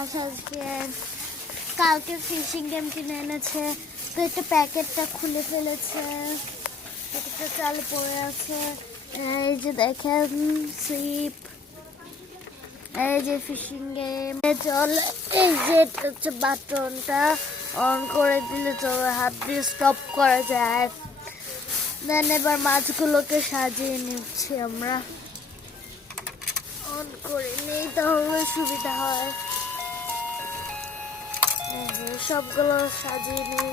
হাঁস আজকে কালকে ফিশিং গেম কিনে এনেছে, তো একটা প্যাকেটটা খুলে ফেলেছে, প্যাকেটটা চালে পড়ে আছে। এই যে দেখেন সিপ, এই যে ফিশিং গেম চল, এই যে হচ্ছে বাটনটা অন করে দিলে চলো, হাত দিয়ে স্টপ করা যায়। দেন এবার মাছগুলোকে সাজিয়ে নিচ্ছি আমরা, অন করে নেই তাহলে সুবিধা হয়। সবগুলো সাজিয়ে নিই।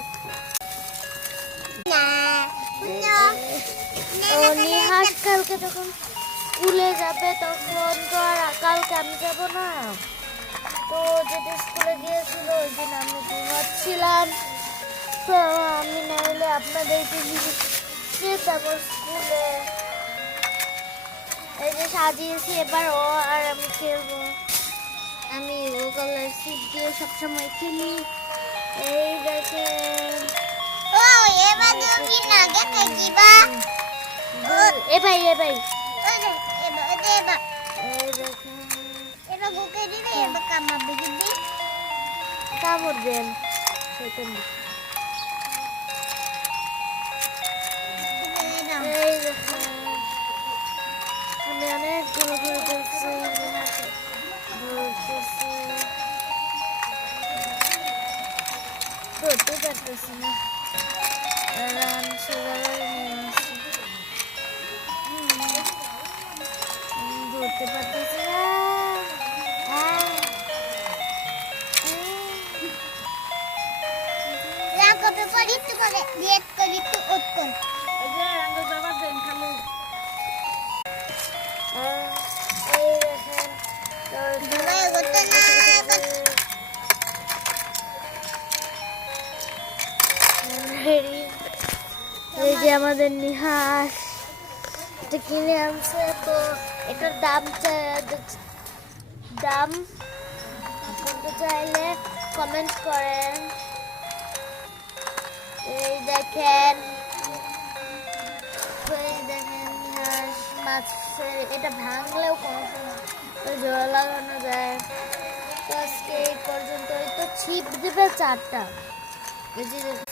নিহাস কালকে যখন স্কুলে যাবে তখন তো আর কালকে আমি যাব না, তো যেটা স্কুলে গিয়েছিল ওই দিন আমি ঘুমাচ্ছিলাম, তো আমি নাইলে আপনাদেরকে তারপর স্কুলে এই যে সাজিয়েছি। এবার ও আর আমি খেলবো, আমি ও কালার সিট দিয়ে সবসময় খেলি। এই দেখেন এ ভাই এই দেখেন কামড় দেন। এই দেখেন আমি অনেকগুলো ঘুরে দেখছি, ধরতে পারতেছি না, ধরতে পারতেছি না। এই যে আমাদের নিহাস এটা কিনে আনছে, তো এটার দাম বলতে চাইলে কমেন্ট করেন। এই দেখেন নিহাস মাছের, এটা ভাঙলেও কোনো জোড়া লাগানো যায়। তো আজকে এই পর্যন্ত, তো ছিপ দেবে 4টা,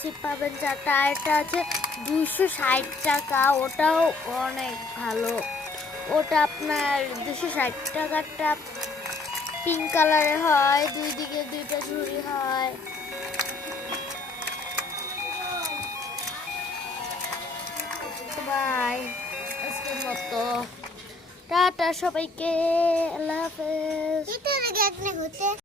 ছিপ পাবেন 4টা। আর একটা আছে 260 টাকা, ওটাও অনেক ভালো, ওটা আপনার 260 টাকারটা পিঙ্ক কালারের হয়, দুই দিকে 2টা ঝুড়ি হয়। বাই, আজকের মতো টাটা সবাইকে, আল্লাহ হাফেজ।